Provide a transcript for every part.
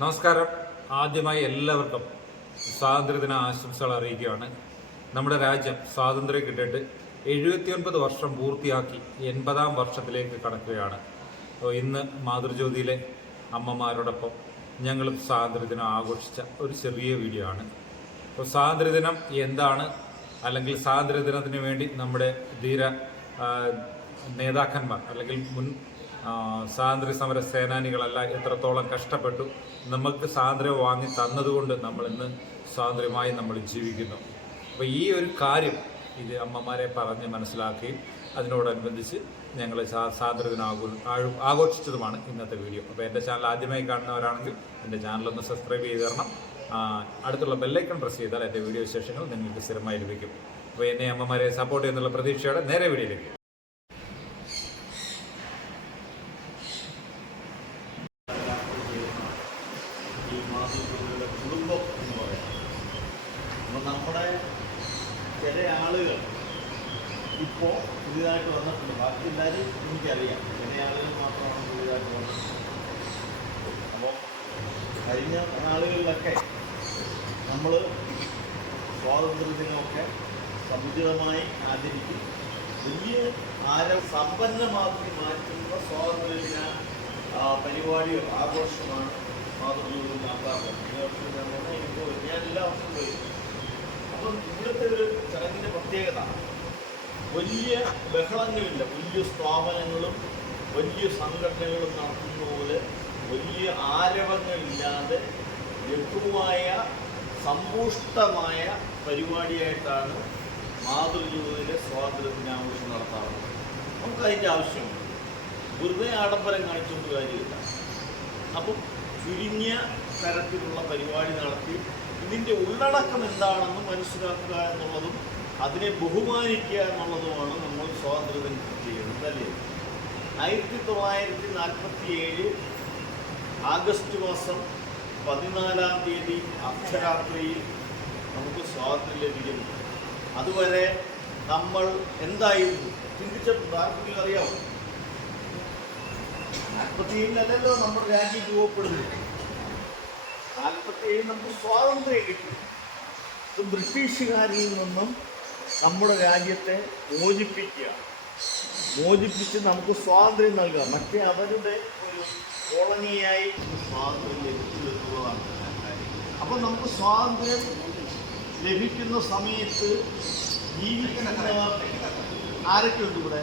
നമസ്കാരം. ആദ്യമായി എല്ലാവർക്കും സ്വാതന്ത്ര്യദിന ആശംസകൾ അറിയിക്കുകയാണ്. നമ്മുടെ രാജ്യം സ്വാതന്ത്ര്യം കിട്ടിയിട്ട് 79 വർഷം പൂർത്തിയാക്കി 80-ാം വർഷത്തിലേക്ക് കടക്കുകയാണ്. ഇന്ന് മാതൃജ്യോതിയിലെ അമ്മമാരോടൊപ്പം ഞങ്ങളും സ്വാതന്ത്ര്യദിനം ആഘോഷിച്ച ഒരു ചെറിയ വീഡിയോ ആണ്. അപ്പോൾ സ്വാതന്ത്ര്യദിനം എന്താണ്, അല്ലെങ്കിൽ സ്വാതന്ത്ര്യദിനത്തിന് വേണ്ടി നമ്മുടെ ധീര നേതാക്കന്മാർ അല്ലെങ്കിൽ മുൻ സ്വാതന്ത്ര്യ സമര സേനാനികളെല്ലാം എത്രത്തോളം കഷ്ടപ്പെട്ടു നമുക്ക് സ്വാതന്ത്ര്യം വാങ്ങി തന്നതുകൊണ്ട് നമ്മൾ ഇന്ന് സ്വാതന്ത്ര്യമായി നമ്മൾ ജീവിക്കുന്നു. അപ്പോൾ ഈ ഒരു കാര്യം ഇത് അമ്മമാരെ പറഞ്ഞ് മനസ്സിലാക്കുകയും അതിനോടനുബന്ധിച്ച് ഞങ്ങൾ സ്വാതന്ത്ര്യദിനം ആഘോഷിച്ചതുമാണ് ഇന്നത്തെ വീഡിയോ. അപ്പോൾ എൻ്റെ ചാനൽ ആദ്യമായി കാണുന്നവരാണെങ്കിൽ എൻ്റെ ചാനലൊന്ന് സബ്സ്ക്രൈബ് ചെയ്ത് തരണം. അടുത്തുള്ള ബെല്ലൈക്കൺ പ്രസ് ചെയ്താൽ എൻ്റെ വീഡിയോ വിശേഷങ്ങൾ നിങ്ങൾക്ക് സ്ഥിരമായി ലഭിക്കും. അപ്പോൾ എന്നെ അമ്മമാരെ സപ്പോർട്ട് ചെയ്യുന്നുള്ള പ്രതീക്ഷയോടെ നേരെ വീഡിയോയിലേക്ക്. കുടുംബം എന്ന് പറയാം. അപ്പോൾ നമ്മുടെ ചില ആളുകൾ ഇപ്പോൾ പുതിയതായിട്ട് വന്നിട്ടുണ്ട്. ബാക്കി എല്ലാവരും എനിക്കറിയാം, ചില ആളുകൾ മാത്രമാണ് പുതിയതായിട്ട് വന്നത്. അപ്പോൾ കഴിഞ്ഞ നാളുകളിലൊക്കെ നമ്മൾ സ്വാതന്ത്ര്യദിനമൊക്കെ സമുചിതമായി ആചരിക്കും. വലിയ സമ്പന്നമാക്കി മാറ്റുന്ന സ്വാതന്ത്ര്യദിന പരിപാടികൾ ആഘോഷമാണ് മാതൃജ്യോതി നടത്താറുണ്ട്. ഞാൻ എല്ലാ വർഷവും പോയി. അപ്പം ഇവിടുത്തെ ഒരു ചടങ്ങിൻ്റെ പ്രത്യേകത വലിയ ബഹളങ്ങളില്ല. വലിയ സ്ഥാപനങ്ങളും വലിയ സംഘടനകളും നടത്തുന്ന പോലെ വലിയ ആരവങ്ങളില്ലാതെ ലഘുവായ സമ്പുഷ്ടമായ പരിപാടിയായിട്ടാണ് മാതൃജ്യോതിയിലെ സ്വാതന്ത്ര്യദിനാഘോഷം നടത്താറുള്ളത്. നമുക്കതിൻ്റെ ആവശ്യമുണ്ട്. വെറുതെ ആഡംബരം കാണിച്ചുകൊണ്ട് കാര്യമില്ല. അപ്പം ചുരുങ്ങിയ തരത്തിലുള്ള പരിപാടി നടത്തി ഇതിൻ്റെ ഉള്ളടക്കം എന്താണെന്ന് മനസ്സിലാക്കുക എന്നുള്ളതും അതിനെ ബഹുമാനിക്കുക എന്നുള്ളതുമാണ് നമ്മൾ സ്വാതന്ത്ര്യദിനത്തിൽ ചെയ്യുന്നത്, അല്ലേ? 1947 ആഗസ്റ്റ് മാസം 14-ാം തീയതി അർദ്ധരാത്രിയിൽ നമുക്ക് സ്വാതന്ത്ര്യം ലഭിക്കുന്നു. അതുവരെ നമ്മൾ എന്തായിരുന്നു ചിന്തിച്ചിട്ടുണ്ട്? ആർക്കെങ്കിലും അറിയാമോ? 47-ലല്ലോ നമ്മുടെ രാജ്യം രൂപപ്പെടുന്നത്. 47 നമുക്ക് സ്വാതന്ത്ര്യം കിട്ടി. ഇത് ബ്രിട്ടീഷുകാരിൽ നിന്നും നമ്മുടെ രാജ്യത്തെ മോചിപ്പിച്ച് നമുക്ക് സ്വാതന്ത്ര്യം നൽകുക. മറ്റേ അവരുടെ ഒരു കോളനിയായി സ്വാതന്ത്ര്യം ലഭിച്ചു എന്നുള്ളതാണ് കാര്യം. അപ്പോൾ നമുക്ക് സ്വാതന്ത്ര്യം ലഭിക്കുന്ന സമയത്ത് ജീവിക്കുന്നവർ ആരൊക്കെയുണ്ട് ഇവിടെ?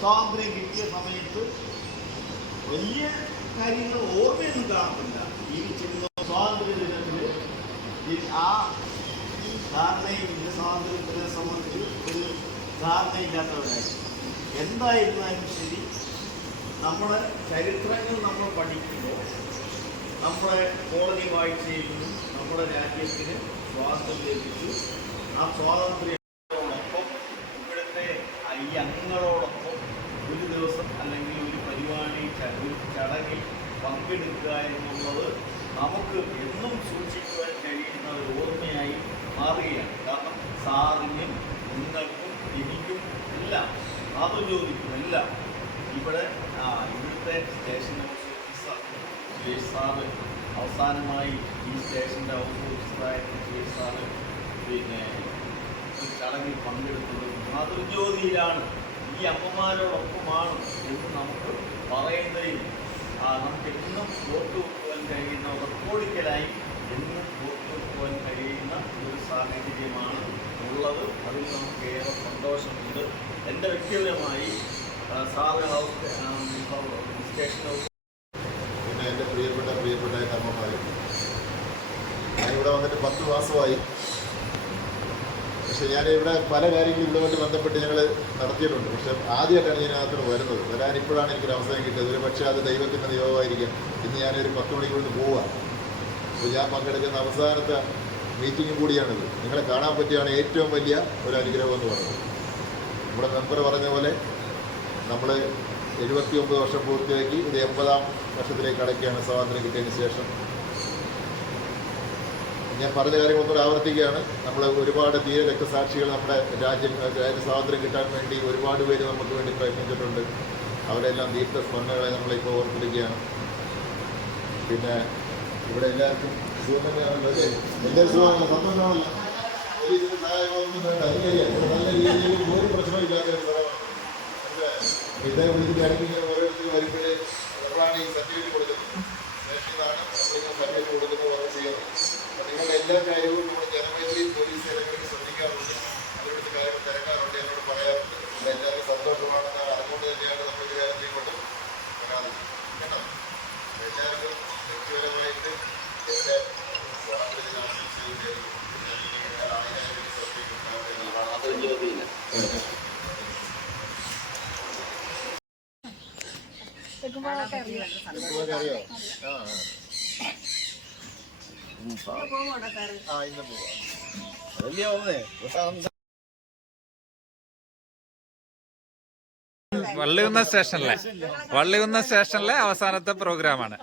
സ്വാതന്ത്ര്യം കിട്ടിയ സമയത്ത് വലിയ കാര്യങ്ങൾ ഓർമ്മയൊന്നും കാണത്തില്ല. ജീവിച്ചിരുന്ന സ്വാതന്ത്ര്യ ദിനത്തിൽ ആ ധാരണയും സ്വാതന്ത്ര്യത്തിനെ സംബന്ധിച്ച് ഒരു ധാരണയില്ലാത്തവരായിരുന്നു. എന്തായിരുന്നാലും ശരി, നമ്മുടെ ചരിത്രങ്ങൾ നമ്മൾ പഠിക്കുമ്പോൾ നമ്മുടെ കോളനി വാഴ്ചയിൽ നമ്മുടെ രാജ്യത്തിന് സ്വാതന്ത്ര്യം ലഭിച്ചു. ആ സ്വാതന്ത്ര്യത്തോടൊപ്പം ഇവിടുത്തെ ഈ അംഗങ്ങളോടൊപ്പം ഒരു ദിവസം അല്ലെങ്കിൽ ഒരു പരിപാടി ചടങ്ങിൽ പങ്കെടുക്കുക എന്നുള്ളത് നമുക്ക് എന്നും സൂക്ഷിക്കുവാൻ കഴിയുന്ന ഒരു ഓർമ്മയായി മാറുകയാണ്. കാരണം സാറിനും നിങ്ങൾക്കും എനിക്കും എല്ലാം മാതൃജ്യോതിക്കും എല്ലാം ഇവിടുത്തെ സ്റ്റേഷൻ ഹൗസ് ഓഫീസർ സാറ് അവസാനമായി ഈ സ്റ്റേഷൻ്റെ ഹൗസ് ഓഫീസറായിരുന്ന സാറ് പിന്നെ ഒരു ചടങ്ങിൽ പങ്കെടുക്കുന്നത് മാതൃജ്യോതിയിലാണ്, ഈ അമ്മമാരോടൊപ്പമാണ് എന്ന് നമുക്ക് പറയുന്നതിൽ നമുക്ക് എന്നും ഓർത്തു വെക്കുവാൻ കഴിയുന്ന റെക്കോർഡിക്കലായി എന്നും ഓർത്തു വെക്കുവാൻ കഴിയുന്ന ഒരു സാഹചര്യമാണ് ഉള്ളത്. അതിൽ നമുക്ക് ഏറെ സന്തോഷമുണ്ട്. എൻ്റെ വ്യക്തിപരമായി സാറ് സ്റ്റേഷൻ ഹൗസ്, പിന്നെ എൻ്റെ പ്രിയപ്പെട്ട അമ്മമാർ, ഞാനിവിടെ വന്നിട്ട് 10 മാസമായി. പക്ഷേ ഞാനിവിടെ പല കാര്യങ്ങളും ഇവിടുമായിട്ട് ബന്ധപ്പെട്ട് ഞങ്ങൾ നടത്തിയിട്ടുണ്ട്. പക്ഷേ ആദ്യമായിട്ടാണ് ഞാൻ അതിനകത്ത് വരുന്നത്. വരാനിപ്പോഴാണ് എനിക്കൊരു അവസരം കിട്ടിയത്. ഒരു പക്ഷേ അത് ദൈവത്തിൻ്റെ നിയോഗമായിരിക്കും. ഇന്ന് ഞാനൊരു 10 മണിക്ക് കൊണ്ട് പോവുകയാണ്. അപ്പോൾ ഞാൻ പങ്കെടുക്കുന്ന അവസാനത്തെ മീറ്റിംഗും കൂടിയാണിത്. നിങ്ങളെ കാണാൻ പറ്റിയാണ് ഏറ്റവും വലിയ ഒരു അനുഗ്രഹം എന്ന് പറയുന്നത്. നമ്മുടെ മെമ്പർ പറഞ്ഞ പോലെ നമ്മൾ 79 വർഷം പൂർത്തിയാക്കി ഒരു 80-ാം വർഷത്തിലേക്ക് കടക്കുകയാണ് സ്വാതന്ത്ര്യം കിട്ടിയതിന് ശേഷം. ഞാൻ പറഞ്ഞ കാര്യങ്ങളൊന്നും ആവർത്തിക്കുകയാണ്. നമ്മൾ ഒരുപാട് ധീര രക്തസാക്ഷികൾ നമ്മുടെ രാജ്യം സ്വാതന്ത്ര്യം കിട്ടാൻ വേണ്ടി ഒരുപാട് പേര് നമുക്ക് വേണ്ടി പ്രയത്നിച്ചിട്ടുണ്ട്. അവരെല്ലാം ദീപ്ത സ്മരണകളെ നമ്മളിപ്പോൾ ഓർത്തിരിക്കുകയാണ്. പിന്നെ ഇവിടെ എല്ലാവർക്കും സുഖം തന്നെയാണല്ലോ അല്ലേ? എല്ലാവരും സുഖമാണല്ലോ, സന്തോഷമാണല്ലോ. പോലീസിന് സഹായമൊന്നും വേണ്ട, എനിക്കറിയാം. ഇവിടെ നല്ല രീതിയിൽ ഒരു പ്രശ്നമില്ലാത്ത ഒരു സ്ഥലമാണ്. ഇദ്ദേഹം വിളിച്ചിട്ട് ഇടയ്ക്ക് ഓരോരുത്തർ വരുമ്പോഴേ നമ്മളാണ് ഈ സർട്ടിഫിക്കറ്റ് കൊടുക്കുന്നത്. സ്റ്റേഷനിലാണ് നമ്മളിങ്ങനെ സർട്ടിഫിക്കറ്റ് കൊടുക്കുന്നത്, വർക്ക് ചെയ്യുന്നത്. അപ്പം നിങ്ങളുടെ എല്ലാ കാര്യവും നമ്മൾ ജനമേഖലി പോലീസ് ഇടയ്ക്കിടയ്ക്ക് ശ്രദ്ധിക്കാറുണ്ട്, അതിനടുത്ത് കാര്യങ്ങൾ തിരക്കാറുണ്ട്, എന്നോട് പറയാറുണ്ട്. എല്ലാവരും സന്തോഷമാണെന്ന് അതുകൊണ്ട് തന്നെയാണ് നമ്മൾ ഒരു കാര്യം ചെയ്യുമ്പോൾ വരാതെ കേട്ടോ. എല്ലാവർക്കും വ്യക്തിപരമായിട്ട് എൻ്റെ അറിയോ? ഇന്ന് പോവാം. അതല്ലേ വന്നേ. വള്ളികുന്ന സ്റ്റേഷനിലെ അവസാനത്തെ പ്രോഗ്രാമാണ്.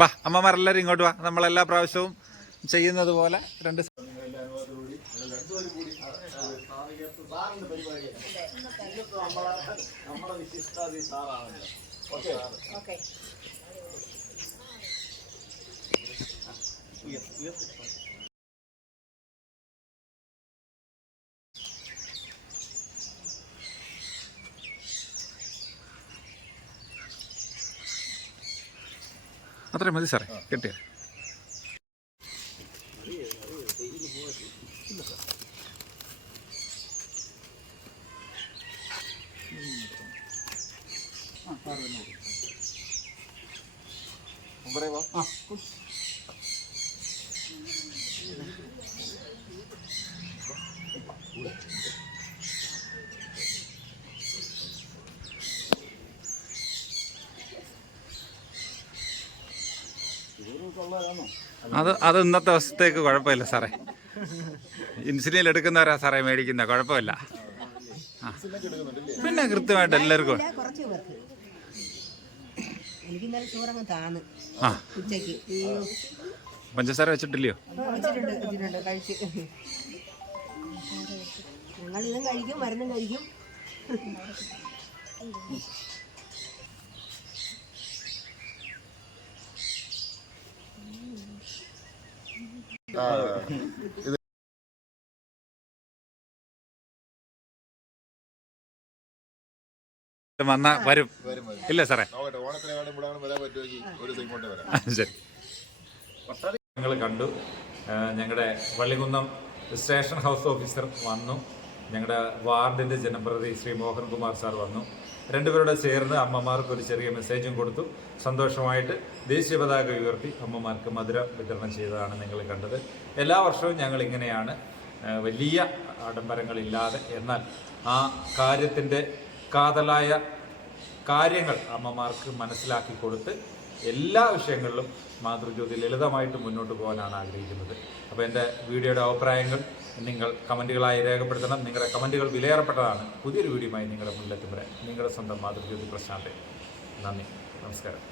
വാ അമ്മമാരെല്ലാരും ഇങ്ങോട്ട് വാ. നമ്മളെല്ലാ പ്രാവശ്യവും ചെയ്യുന്നത് പോലെ രണ്ട് നമ്മുടെ വിശിഷ്ടാതി സാറാണല്ലോ. ഓക്കെ. അത്രയും മതി സാറേ, കിട്ടിയ. അത് ഇന്നത്തെ ദിവസത്തേക്ക് കുഴപ്പമില്ല സാറേ. ഇൻസുലിൻ എടുക്കുന്നവരാ സാറേ മേടിക്കുന്ന, കുഴപ്പമില്ല. പിന്നെ കൃത്യമായിട്ട് എല്ലാവർക്കും ആ പഞ്ചസാര വെച്ചിട്ടില്ലയോ? ഞങ്ങളിതും കഴിക്കും, മരുന്നും കഴിക്കും. വന്നാ വരും ഇല്ല സാറേ? ശരി. ഞങ്ങൾ കണ്ടു. ഞങ്ങളുടെ വള്ളികുന്നം സ്റ്റേഷൻ ഹൗസ് ഓഫീസർ വന്നു. ഞങ്ങളുടെ വാർഡിൻ്റെ ജനപ്രതിനിധി ശ്രീ മോഹൻകുമാർ സാർ വന്നു. രണ്ടുപേരുടെ ചേർന്ന് അമ്മമാർക്ക് ഒരു ചെറിയ മെസ്സേജും കൊടുത്തു. സന്തോഷമായിട്ട് ദേശീയ പതാക ഉയർത്തി അമ്മമാർക്ക് മധുരം വിതരണം ചെയ്തതാണ് നിങ്ങൾ കണ്ടത്. എല്ലാ വർഷവും ഞങ്ങൾ ഇങ്ങനെയാണ്, വലിയ ആഡംബരങ്ങളില്ലാതെ, എന്നാൽ ആ കാര്യത്തിൻ്റെ കാതലായ കാര്യങ്ങൾ അമ്മമാർക്ക് മനസ്സിലാക്കി കൊടുത്ത് എല്ലാ വിഷയങ്ങളിലും മാതൃജ്യോതി ലളിതമായിട്ട് മുന്നോട്ട് പോകാനാണ് ആഗ്രഹിക്കുന്നത്. അപ്പോൾ എൻ്റെ വീഡിയോയുടെ അഭിപ്രായങ്ങൾ നിങ്ങൾ കമൻറ്റുകളായി രേഖപ്പെടുത്തണം. നിങ്ങളുടെ കമൻറ്റുകൾ വിലയേറപ്പെട്ടതാണ്. പുതിയൊരു വീഡിയോയുമായി നിങ്ങളുടെ മുന്നിലെത്തും വരെ നിങ്ങളുടെ സ്വന്തം മാതൃജ്യോതി പ്രശാന്ത്. നന്ദി, നമസ്കാരം.